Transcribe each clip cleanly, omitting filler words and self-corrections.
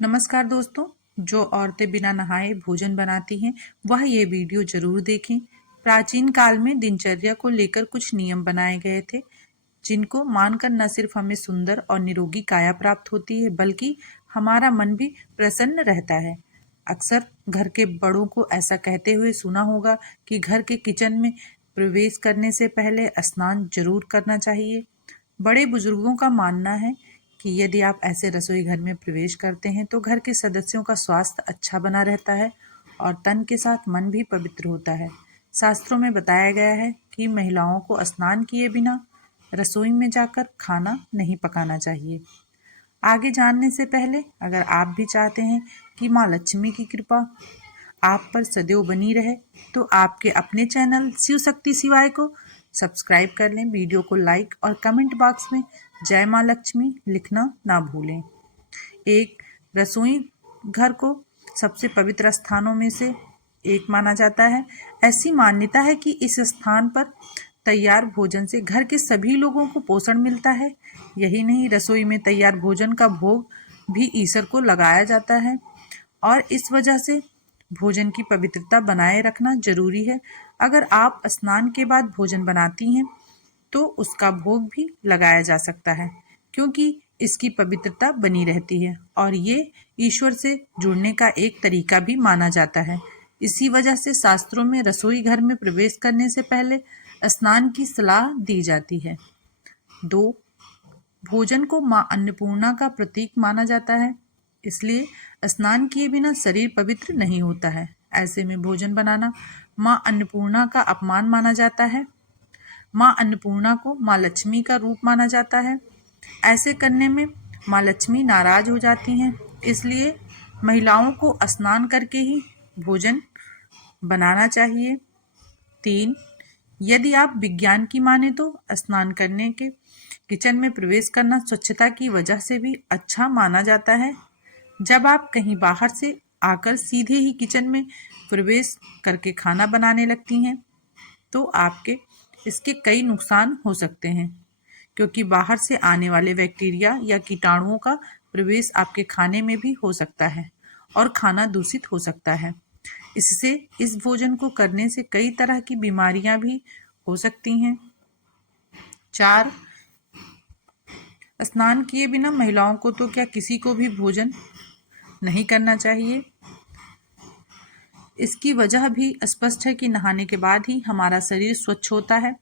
नमस्कार दोस्तों। जो औरतें बिना नहाए भोजन बनाती हैं वह ये वीडियो जरूर देखें। प्राचीन काल में दिनचर्या को लेकर कुछ नियम बनाए गए थे जिनको मानकर न सिर्फ हमें सुंदर और निरोगी काया प्राप्त होती है बल्कि हमारा मन भी प्रसन्न रहता है। अक्सर घर के बड़ों को ऐसा कहते हुए सुना होगा कि घर के किचन में प्रवेश करने से पहले स्नान जरूर करना चाहिए। बड़े बुजुर्गों का मानना है कि यदि आप ऐसे रसोई घर में प्रवेश करते हैं तो घर के सदस्यों का स्वास्थ्य अच्छा बना रहता है और तन के साथ मन भी पवित्र होता है। शास्त्रों में बताया गया है कि महिलाओं को स्नान किए बिना रसोई में जाकर खाना नहीं पकाना चाहिए। आगे जानने से पहले अगर आप भी चाहते हैं कि माँ लक्ष्मी की कृपा आप पर सदैव बनी रहे तो आपके अपने चैनल शिव शक्ति शिवाय को सब्सक्राइब कर लें। वीडियो को लाइक और कमेंट बॉक्स में जय माँ लक्ष्मी लिखना ना भूलें। एक रसोई घर को सबसे पवित्र स्थानों में से एक माना जाता है। ऐसी मान्यता है कि इस स्थान पर तैयार भोजन से घर के सभी लोगों को पोषण मिलता है। यही नहीं, रसोई में तैयार भोजन का भोग भी ईश्वर को लगाया जाता है और इस वजह से भोजन की पवित्रता बनाए रखना जरूरी है। अगर आप स्नान के बाद भोजन बनाती हैं तो उसका भोग भी लगाया जा सकता है क्योंकि इसकी पवित्रता बनी रहती है और ये ईश्वर से जुड़ने का एक तरीका भी माना जाता है। इसी वजह से शास्त्रों में रसोई घर में प्रवेश करने से पहले स्नान की सलाह दी जाती है। 2, भोजन को माँ अन्नपूर्णा का प्रतीक माना जाता है, इसलिए स्नान किए बिना शरीर पवित्र नहीं होता है। ऐसे में भोजन बनाना माँ अन्नपूर्णा का अपमान माना जाता है। माँ अन्नपूर्णा को माँ लक्ष्मी का रूप माना जाता है। ऐसे करने में माँ लक्ष्मी नाराज हो जाती हैं, इसलिए महिलाओं को स्नान करके ही भोजन बनाना चाहिए। 3, यदि आप विज्ञान की माने तो स्नान करने के किचन में प्रवेश करना स्वच्छता की वजह से भी अच्छा माना जाता है। जब आप कहीं बाहर से आकर सीधे ही किचन में प्रवेश करके खाना बनाने लगती हैं तो आपके इसके कई नुकसान हो सकते हैं क्योंकि बाहर से आने वाले बैक्टीरिया या कीटाणुओं का प्रवेश आपके खाने में भी हो सकता है और खाना दूषित हो सकता है। इससे इस भोजन को करने से कई तरह की बीमारियां भी हो सकती हैं। 4, स्नान किए बिना महिलाओं को तो क्या किसी को भी भोजन नहीं करना चाहिए। इसकी वजह भी स्पष्ट है कि नहाने के बाद ही हमारा शरीर स्वच्छ होता है।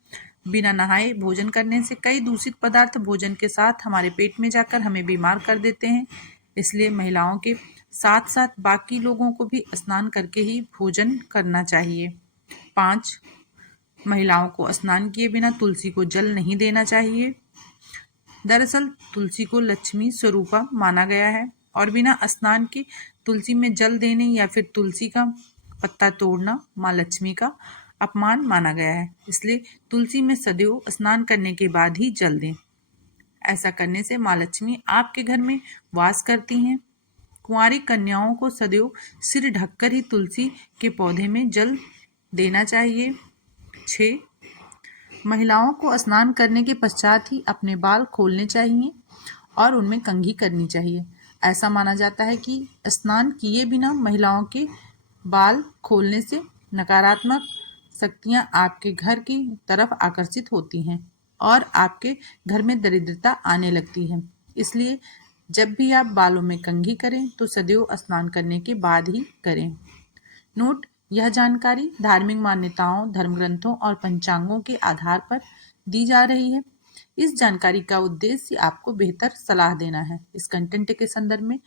बिना नहाए भोजन करने से कई दूषित पदार्थ भोजन के साथ हमारे पेट में जाकर हमें बीमार कर देते हैं। इसलिए महिलाओं के साथ साथ बाकी लोगों को भी स्नान करके ही भोजन करना चाहिए। 5, महिलाओं को स्नान किए बिना तुलसी को जल नहीं देना चाहिए। दरअसल तुलसी को लक्ष्मी स्वरूपा माना गया है और बिना स्नान के तुलसी में जल देने या फिर तुलसी का पत्ता तोड़ना माँ लक्ष्मी का अपमान माना गया है। इसलिए तुलसी में सदैव स्नान करने के बाद ही जल दें। ऐसा करने से माँ लक्ष्मी आपके घर में वास करती हैं। कुंवारी कन्याओं को सदैव सिर ढककर ही तुलसी के पौधे में जल देना चाहिए। 6, महिलाओं को स्नान करने के पश्चात ही अपने बाल खोलने चाहिए और उनमें कंघी करनी चाहिए। ऐसा माना जाता है कि स्नान किए बिना महिलाओं के बाल खोलने से नकारात्मक शक्तियां आपके घर की तरफ आकर्षित होती हैं और आपके घर में दरिद्रता आने लगती है। इसलिए जब भी आप बालों में कंघी करें तो सदैव स्नान करने के बाद ही करें। नोट: यह जानकारी धार्मिक मान्यताओं, धर्म ग्रंथों और पंचांगों के आधार पर दी जा रही है। इस जानकारी का उद्देश्य आपको बेहतर सलाह देना है। इस कंटेंट के संदर्भ में